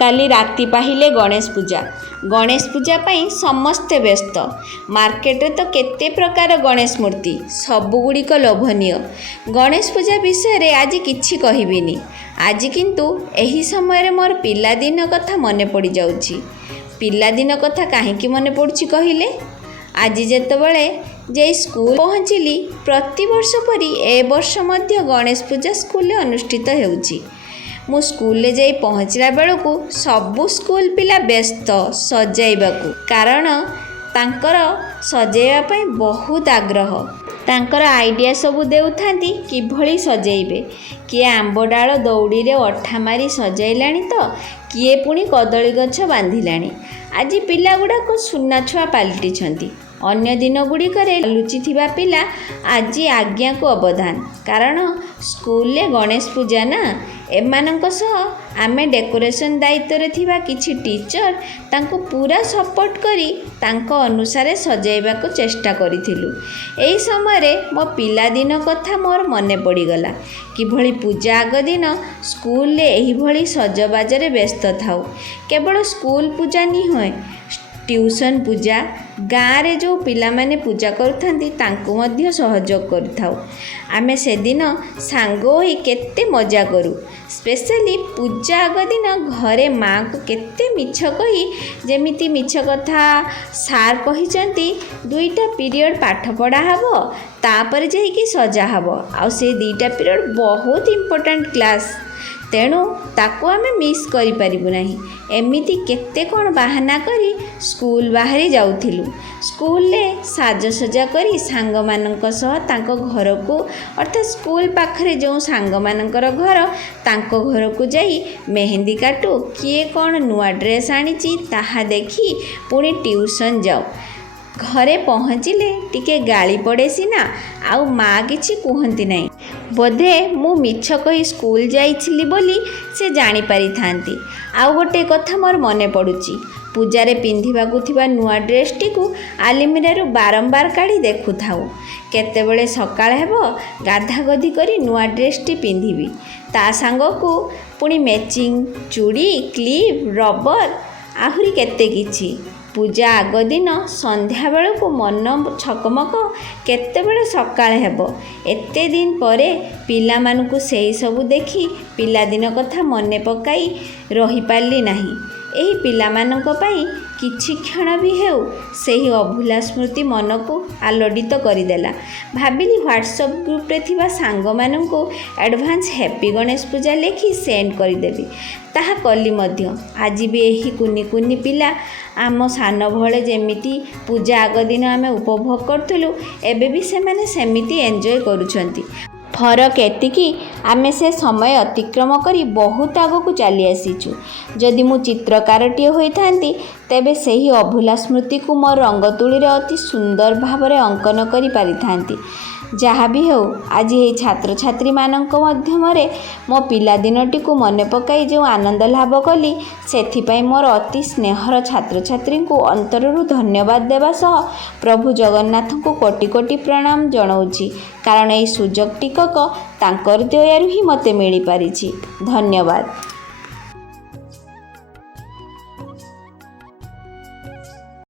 काली राति पाहिले गणेश पूजा पाई समस्ते व्यस्त। मार्केट तो केते प्रकार गणेश मूर्ति सबुगुड़िक लोभनीय। गणेश पूजा विषय रे आज किछि कहिबिनी। आज किंतु एही समय मोर पिलादिन कथा मने पड़ी जाउछि। पिलादिन कथा काहेकि मने पड़ुछि कहिले, आज जेतेबेले जे स्कूल पहुँचली प्रति वर्ष परी ए वर्ष मध्य गणेश पूजा स्कूल अनुष्ठित हेउछि। मु स्कूल जाई पहुँचला बेलू सबु स्कूल पिला व्यस्त सजाइबाकू, कारण तांकर सजाइबा पई बहुत आग्रह। तांकर आइडिया सबू देउथांती किभଳି सजाइबे। किए आंब डाल दौड़ी रे अठा मारी सजाइलाणी तो किए पुणी कदली गछ बांधिलाणी। आज पिला गुड़ाक सुना छुआ पालटिछंती। अन्य दिन गुड़िकरे लुचिथिबा पिला आज आज्ञा को अवधान, कारण स्कूल ले गणेश पूजा ना। एमानंक सह आमे डेकोरेशन दायित्व थिबा किछि टीचर तांको पूरा सपोर्ट करी तांको अनुसारे सजाइबा को चेष्टा करिथिलु। एही समय रे मो पिला दिन कथा मोर मने पड़ी गला। किभଳି पूजा आग दिन स्कूल ले एही भଳି सजबाजरे व्यस्त थाउ। केवल स्कूल पूजा नी होय, ट्यूशन पूजा गाँव रे जो पिला माने पूजा करुथांती तांको मध्य सहयोग करिथाउ। आमे से दिन सांग होई केते मजा करू। स्पेशली पूजा आग दिन घरे माँ को केते मिछ कही, जेमिति मिछ कथा सार कहिचंती 2टा पीरियड पाठ पढ़ा हबो तापर जाइकी सजा हबो, आउ से 2टा पीरियड बहुत इंपोर्टेंट क्लास, तेणु ताको आमे मिस करि परिबु नाही। एमिति केते कोन बाहाना करी स्कूल बाहरी जाउथिलु। स्कूल ले साजसजा करी सांग मानक सह तांको घर को, अर्थात स्कूल पाखरे जो सांग मानकर घर तांको घर को जाई मेहंदी काटू, किए कोन नुआ ड्रेस आनीची ताहा देखी पुणी ट्यूशन जाऊ। घरे पहुँचिले टिके गाली पड़े सीना, आउ माँ किछि कुहंती नहीं। बोधे मु मिछ कही स्कूल जाइछिली बोली से जानी पारि थांती। आउ गोटे कथा मोर मने पड़ुची, पूजारे पिंधिबाकू थिबा नुआ ड्रेसटी को आलिमिरारू बारंबार काढ़ी देखु थाउ। केतेबेले सकाळ हेबो गाधा गधी करी नुआ ड्रेसटी पिंधिबी, ता सांगकू पुणी मैचिंग चूड़ी क्लिप रबर आहुरी केते किछि। पूजा आग दिन संध्या बेलू मन छकमक केतेबेले सकाळ हेबो। एते दिन परे पिला मानकू सेही सबू देखी पिलादिन कथा मने पकाई रही पारली नाही। एही पिला मानक पई किछि क्षण भी हेउ सेही अभुला स्मृति मन को आलोडित करिदेला। भाबिली व्हाट्सएप ग्रुप रे थिबा सांग मानकू एडवांस हैप्पी गणेश पूजा लेखी सेंड करिदेबी। ताहा कली मध्य। आज भी एही कुनी कुनी पिला आम सान भले जेमिति पूजा आग दिन आमे उपभोग करथुलु, एबे भी सेमाने सेमिति एंजॉय करूछंती। फरक एतिकी आमे से समय अतिक्रम करी बहुत आगकू चली आसीचु। जदि मु चित्रकारटीए होइथांती तेबे सेही अभुला स्मृति को मोर रंगतुली रे अति सुंदर भावरे अंकन करी पारिथांती। जहाँ भी हो, आज ये छात्र छात्री मानक मध्यमरे मो पिलादिनटी को मने पकाई जो आनंद लाभ कली, सेथिपाई मोर अति स्नेहर छात्र छात्री को अंतररू धन्यवाद देवा सह प्रभु जगन्नाथ को कोटि कोटि प्रणाम जनाऊँगी, कारण ये सुजोग टिकक तांकर दयारु ही मते मिली पारिछि। धन्यवाद।